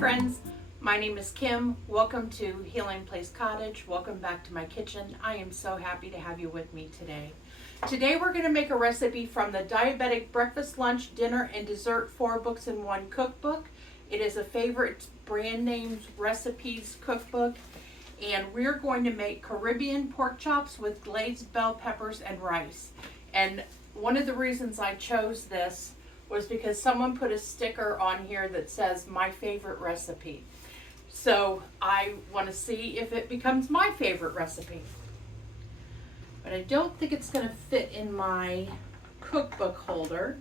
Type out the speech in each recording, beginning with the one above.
friends, my name is Kim. Welcome to Healing Place Cottage. Welcome back to my kitchen. I am so happy to have you with me today. Today we're going to make a recipe from the Diabetic Breakfast, Lunch, Dinner, and Dessert 4 Books in 1 cookbook. It is a favorite brand names recipes cookbook, and we're going to make Caribbean pork chops with glazed bell peppers and rice. And one of the reasons I chose this was because someone put a sticker on here that says my favorite recipe. So I want to see if it becomes my favorite recipe. But I don't think it's going to fit in my cookbook holder.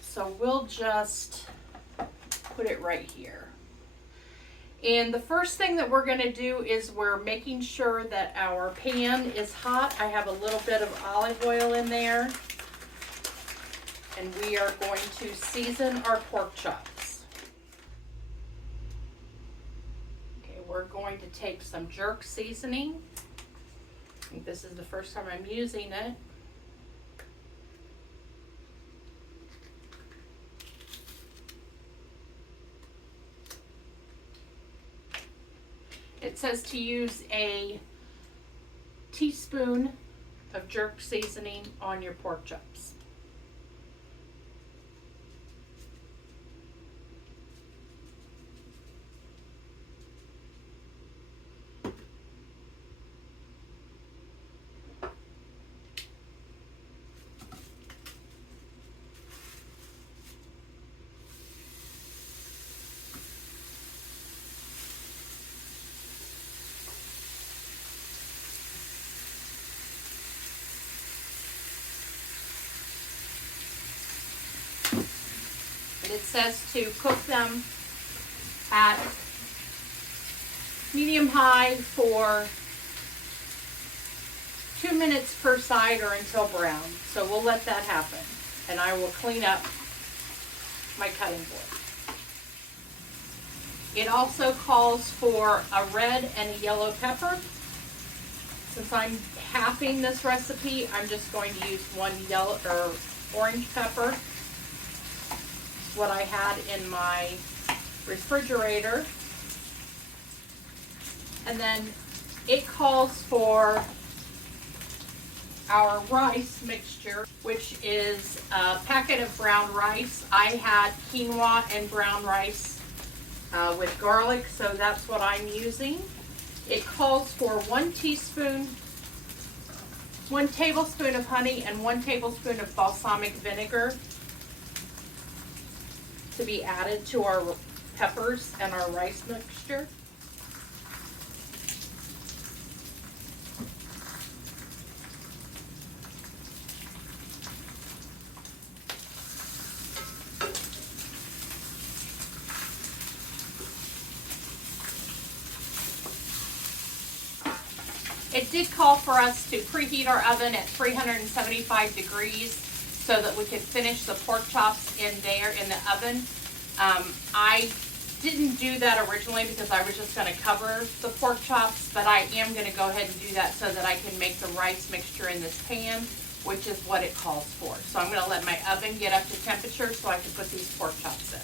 So we'll just put it right here. And the first thing that we're going to do is we're making sure that our pan is hot. I have a little bit of olive oil in there. And we are going to season our pork chops. Okay, we're going to take some jerk seasoning. I think this is the first time I'm using it. It says to use a teaspoon of jerk seasoning on your pork chops. It says to cook them at medium high for 2 minutes per side or until brown. So we'll let that happen. And I will clean up my cutting board. It also calls for a red and a yellow pepper. Since I'm halving this recipe, I'm just going to use one yellow or orange pepper. What I had in my refrigerator. And then it calls for our rice mixture, which is a packet of brown rice. I had quinoa and brown rice with garlic, so that's what I'm using. It calls for 1 tablespoon of honey and 1 tablespoon of balsamic vinegar to be added to our peppers and our rice mixture. It did call for us to preheat our oven at 375 degrees so that we could finish the pork chops in there in the oven. I didn't do that originally because I was just going to cover the pork chops, but I am going to go ahead and do that so that I can make the rice mixture in this pan, which is what it calls for. So I'm going to let my oven get up to temperature so I can put these pork chops in.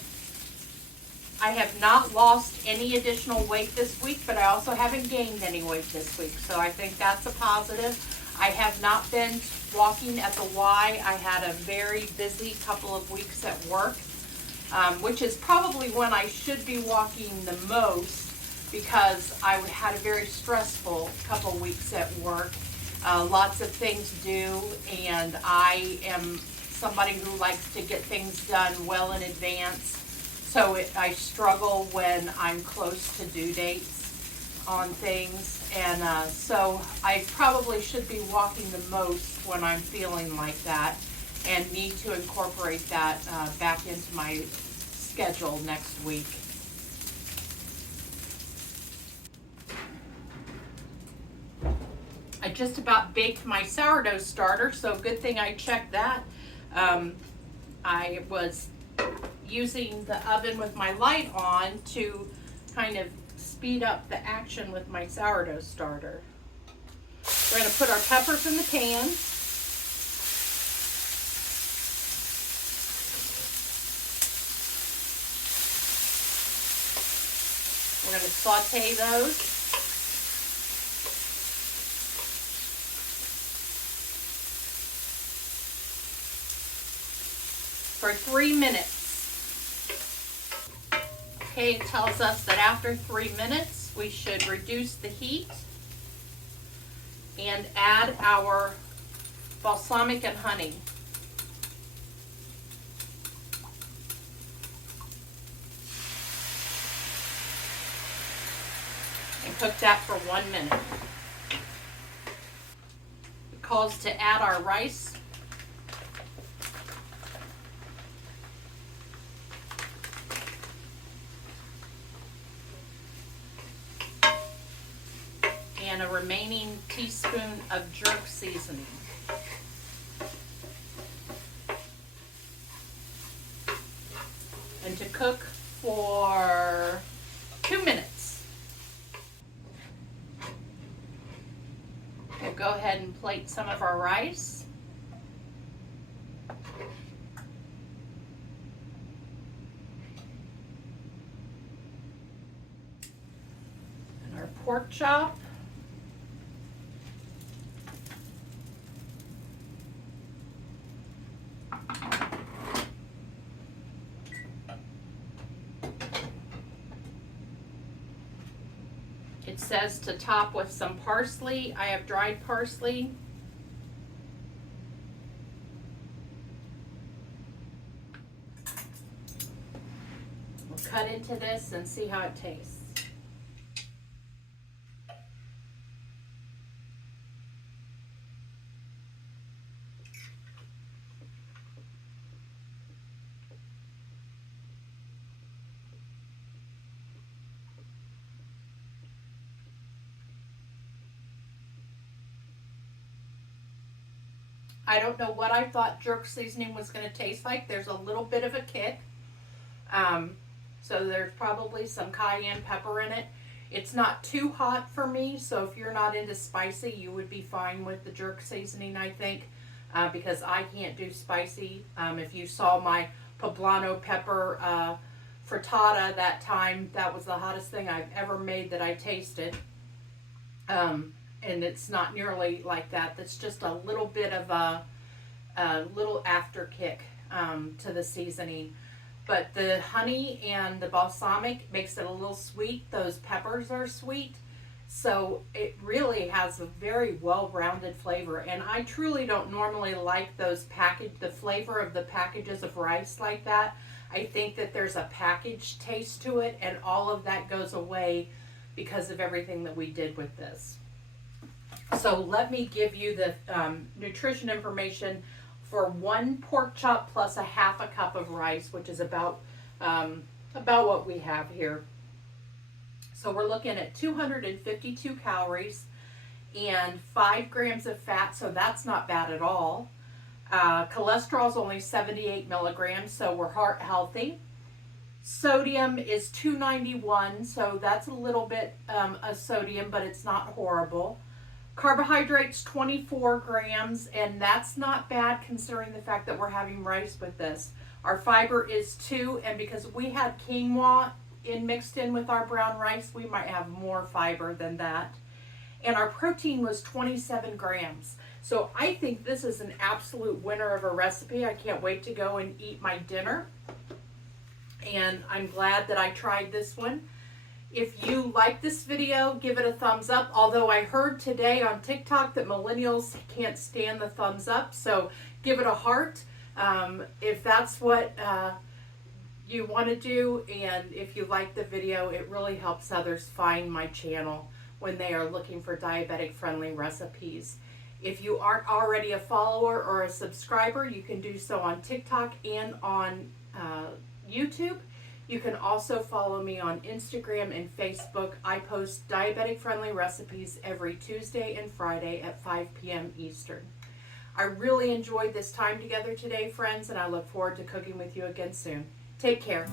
I have not lost any additional weight this week, but I also haven't gained any weight this week, so I think that's a positive. I have not been walking at the Y. I had a very busy couple of weeks at work, which is probably when I should be walking the most because I had a very stressful couple of weeks at work. Lots of things due, and I am somebody who likes to get things done well in advance. So I struggle when I'm close to due dates on things, and so I probably should be walking the most when I'm feeling like that, and need to incorporate that back into my schedule next week. I just about baked my sourdough starter, so good thing I checked that. I was using the oven with my light on to kind of speed up the action with my sourdough starter. We're going to put our peppers in the pan. just saute those. For 3 minutes. Okay, it tells us that after 3 minutes, we should reduce the heat and add our balsamic and honey. And cook that for 1 minute. It calls to add our rice. And a remaining teaspoon of jerk seasoning. And to cook for 2 minutes. We'll go ahead and plate some of our rice. And our pork chop. It says to top with some parsley. I have dried parsley. We'll cut into this and see how it tastes. I don't know what I thought jerk seasoning was going to taste like. There's a little bit of a kick. So there's probably some cayenne pepper in it. It's not too hot for me, so if you're not into spicy, you would be fine with the jerk seasoning, I think, because I can't do spicy. If you saw my poblano pepper frittata that time, that was the hottest thing I've ever made that I tasted. And it's not nearly like that. That's just a little bit of a little after kick to the seasoning. But the honey and the balsamic makes it a little sweet. Those peppers are sweet. So it really has a very well-rounded flavor. And I truly don't normally like the flavor of the packages of rice like that. I think that there's a packaged taste to it, and all of that goes away because of everything that we did with this. So let me give you the nutrition information for 1 pork chop plus a half a cup of rice, which is about what we have here. So we're looking at 252 calories and 5 grams of fat, so that's not bad at all. Cholesterol is only 78 milligrams, so we're heart healthy. Sodium is 291, so that's a little bit of sodium, but it's not horrible. Carbohydrates, 24 grams, and that's not bad considering the fact that we're having rice with this. Our fiber is 2, and because we had quinoa mixed in with our brown rice, we might have more fiber than that. And our protein was 27 grams. So I think this is an absolute winner of a recipe. I can't wait to go and eat my dinner. And I'm glad that I tried this one. If you like this video, give it a thumbs up. Although I heard today on TikTok that millennials can't stand the thumbs up, so give it a heart if that's what you want to do. And if you like the video, it really helps others find my channel when they are looking for diabetic-friendly recipes. If you aren't already a follower or a subscriber, you can do so on TikTok and on YouTube. You can also follow me on Instagram and Facebook. I post diabetic-friendly recipes every Tuesday and Friday at 5 p.m. Eastern. I really enjoyed this time together today, friends, and I look forward to cooking with you again soon. Take care.